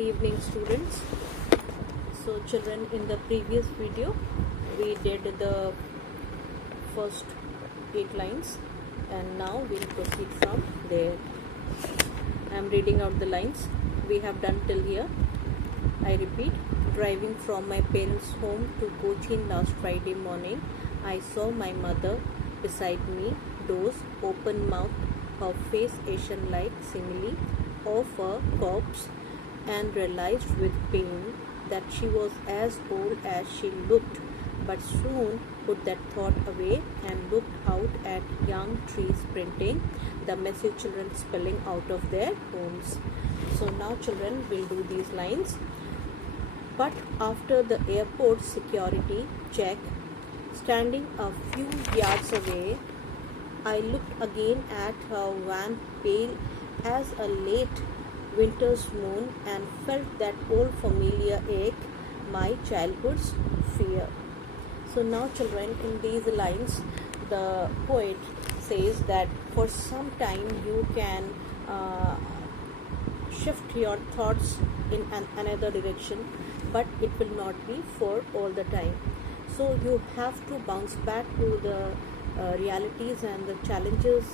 Good evening, students. So children, in the previous video we did the first 8 lines and now we'll proceed from there. I am reading out the lines we have done till here. I repeat, driving from my parents' home to Cochin last Friday morning, I saw my mother beside me, doze, open mouthed, her face Asian-like simile of a corpse, and realized with pain that she was as old as she looked, but soon put that thought away and looked out at young trees printing the message children spelling out of their homes. So now children will do these lines. But after the airport security check, standing a few yards away, I looked again at her van, pale as a late winter's moon, and felt that old familiar ache, my childhood's fear. So now children, in these lines, the poet says that for some time you can shift your thoughts in another direction, but it will not be for all the time. So you have to bounce back to the realities and the challenges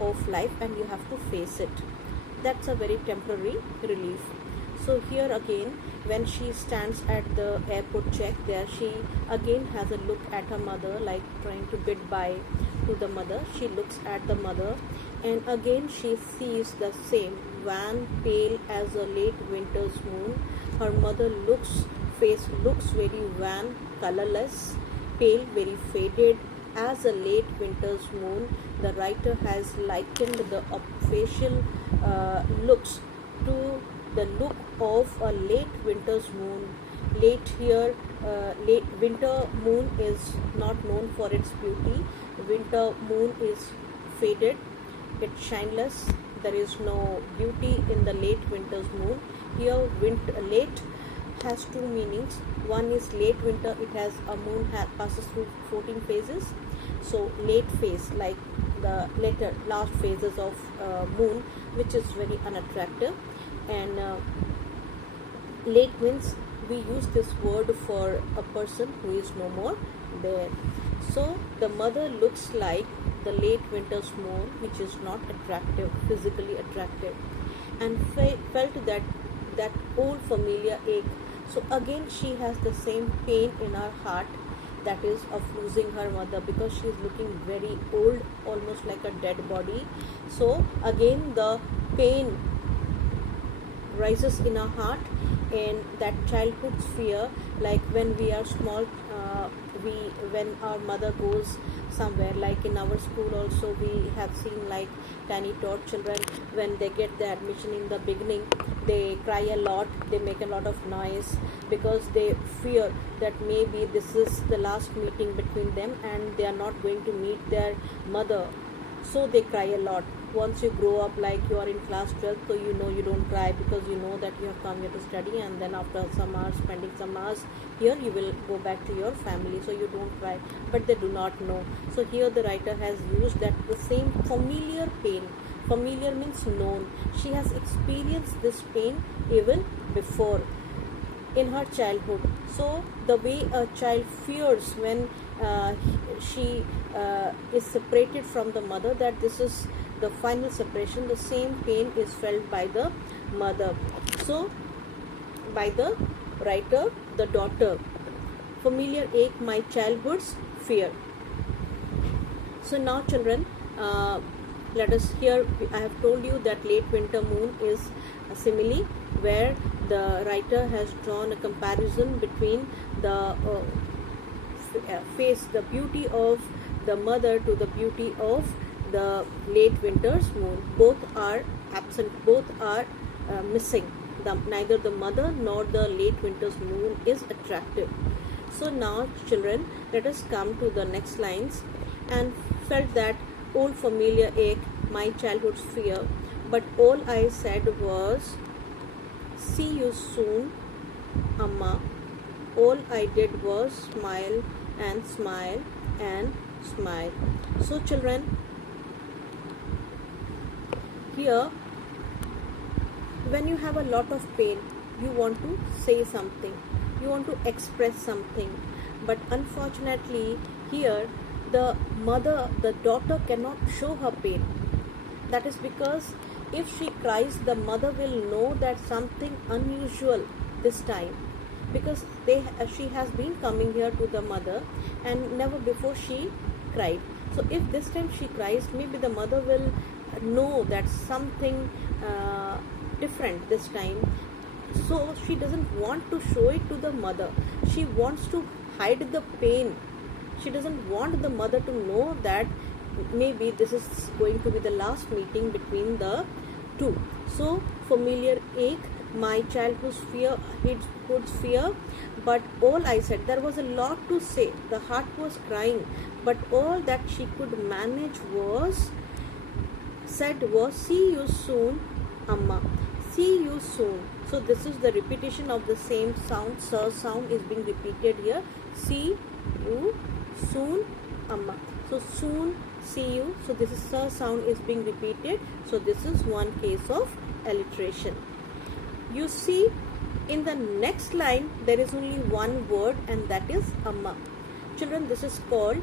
of life, and you have to face it. That's a very temporary relief. So here again, when she stands at the airport check, there she again has a look at her mother, like trying to bid bye to the mother. She looks at the mother and again she sees the same van, pale as a late winter's moon. Her mother face looks very wan, colorless, pale, very faded as a late winter's moon. The writer has likened the facial looks to the look of a late winter's moon. Late winter moon is not known for its beauty. Winter moon is faded, it's shineless. There is no beauty in the late winter's moon. Here, late has two meanings. One is late winter, it has a moon passes through 14 phases. So late phase, like the last phases of moon, which is very unattractive. And late means we use this word for a person who is no more there. So the mother looks like the late winter's moon, which is not attractive, physically attractive, and felt that old familiar ache. So again she has the same pain in her heart, that is of losing her mother, because she is looking very old, almost like a dead body. So again the pain rises in our heart, and that childhood's fear, like when we are small, when our mother goes somewhere, like in our school also we have seen like tiny tot children, when they get the admission in the beginning, they cry a lot, they make a lot of noise, because they fear that maybe this is the last meeting between them and they are not going to meet their mother. So they cry a lot. Once you grow up, like you are in class 12, so you know you don't cry, because you know that you have come here to study, and then after some hours, spending some hours here, you will go back to your family, so you don't cry. But they do not know. So here the writer has used that the same familiar pain. Familiar means known. She has experienced this pain even before in her childhood. So the way a child fears when she is separated from the mother, that this is the final separation, the same pain is felt by the mother. So by the writer, the daughter, familiar ache, my childhood's fear. So now children, let us hear. I have told you that late winter moon is a simile, where the writer has drawn a comparison between the face, the beauty of the mother to the beauty of the late winter's moon. Both are absent, both are missing. Neither the mother nor the late winter's moon is attractive. So now children, let us come to the next lines. And felt that old familiar ache, my childhood's fear, but all I said was, see you soon, Amma. All I did was smile and smile and smile. So children, here when you have a lot of pain, you want to say something, you want to express something, but unfortunately here the daughter cannot show her pain. That is because if she cries, the mother will know that something unusual this time, because she has been coming here to the mother and never before she cried. So if this time she cries, maybe the mother will know that something different this time. So she doesn't want to show it to the mother. She wants to hide the pain. She doesn't want the mother to know that maybe this is going to be the last meeting between the two. So familiar ache, my childhood's fear, but all I said, there was a lot to say. The heart was crying, but all that she could manage was see you soon, Amma. See you soon. So this is the repetition of the same sound. Sir sound is being repeated here. See you soon, Amma. So soon, see you. So this is sir sound is being repeated. So this is one case of alliteration. You see, in the next line there is only one word, and that is Amma. Children, this is called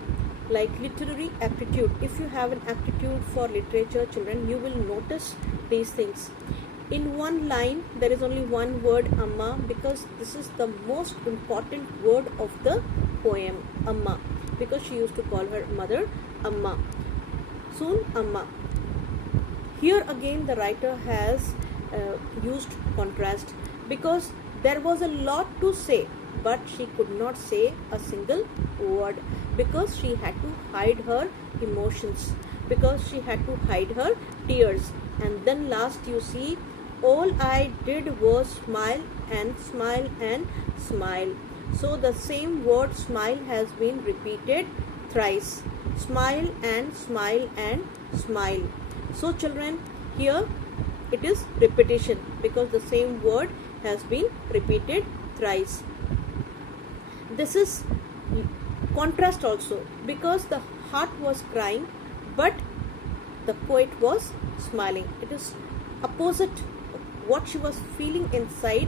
like literary aptitude. If you have an aptitude for literature, children, you will notice these things. In one line there is only one word, Amma, because this is the most important word of the poem, Amma, because she used to call her mother Amma. Soon, Amma. Here again the writer has used contrast, because there was a lot to say, but she could not say a single word, because she had to hide her emotions, because she had to hide her tears. And then last you see, all I did was smile and smile and smile. So the same word smile has been repeated thrice. Smile and smile and smile. So children, here it is repetition, because the same word has been repeated thrice. This is contrast also, because the heart was crying but the poet was smiling. It is opposite what she was feeling inside,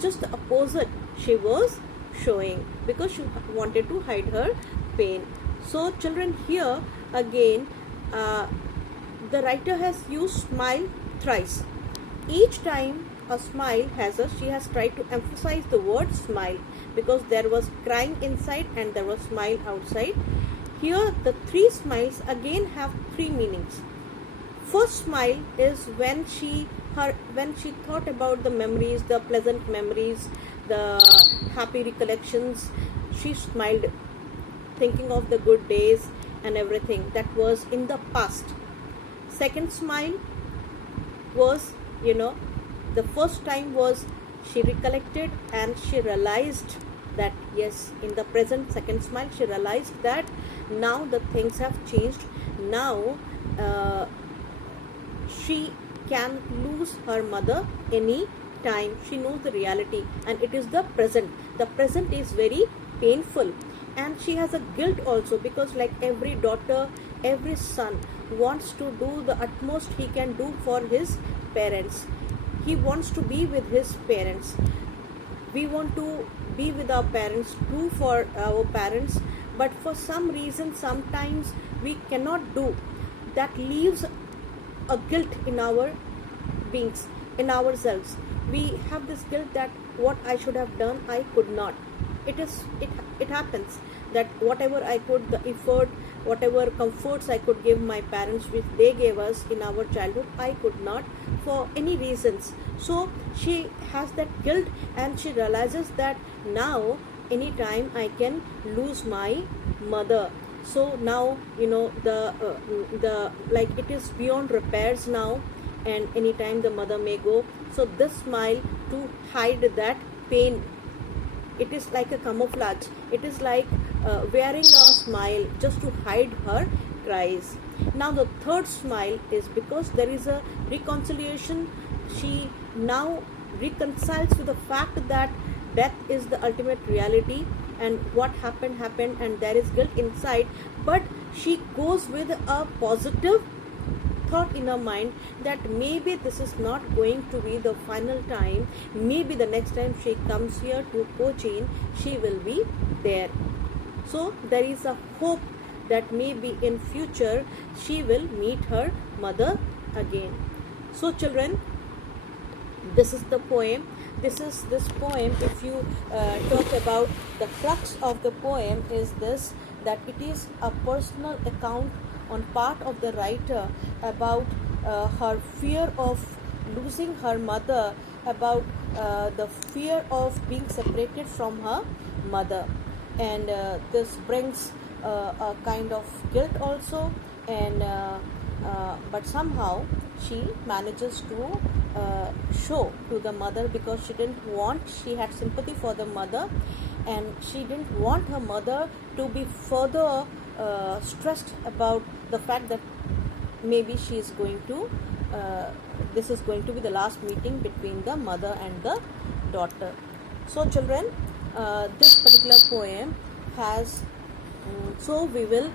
just the opposite she was showing, because she wanted to hide her pain. So children, here again the writer has used smile thrice. Each time a smile she has tried to emphasize the word smile, because there was crying inside and there was smile outside. Here the three smiles again have three meanings. First smile is when she thought about the memories, the pleasant memories, the happy recollections. She smiled, thinking of the good days and everything that was in the past. Second smile was, the first time was she recollected and she realized that yes, in the present. Second smile, she realized that now the things have changed. Now she can lose her mother any time. She knows the reality, and it is the present. The present is very painful, and she has a guilt also, because like every daughter, every son wants to do the utmost he can do for his parents. He wants to be with his parents. We want to be with our parents, do for our parents, but for some reason sometimes we cannot do. That leaves a guilt in our beings, in ourselves. We have this guilt that what I should have done, I could not. It happens that whatever I could, the effort, whatever comforts I could give my parents, which they gave us in our childhood, I could not for any reasons. So she has that guilt, and she realizes that now anytime I can lose my mother. So now the like it is beyond repairs now, and anytime the mother may go. So this smile to hide that pain. It is like a camouflage. It is like wearing a smile just to hide her cries. Now the third smile is because there is a reconciliation. She now reconciles with the fact that death is the ultimate reality, and what happened, and there is guilt inside, but she goes with a positive thought in her mind that maybe this is not going to be the final time. Maybe the next time she comes here to Cochin, she will be there. So there is a hope that maybe in future she will meet her mother again. So children, this is the poem. This poem, if you talk about the crux of the poem, is this, that it is a personal account on part of the writer about her fear of losing her mother, about the fear of being separated from her mother, and this brings a kind of guilt also, and but somehow she manages to show to the mother, because she had sympathy for the mother, and she didn't want her mother to be further stressed about the fact that maybe she is going to this is going to be the last meeting between the mother and the daughter. So children, this particular poem has so we will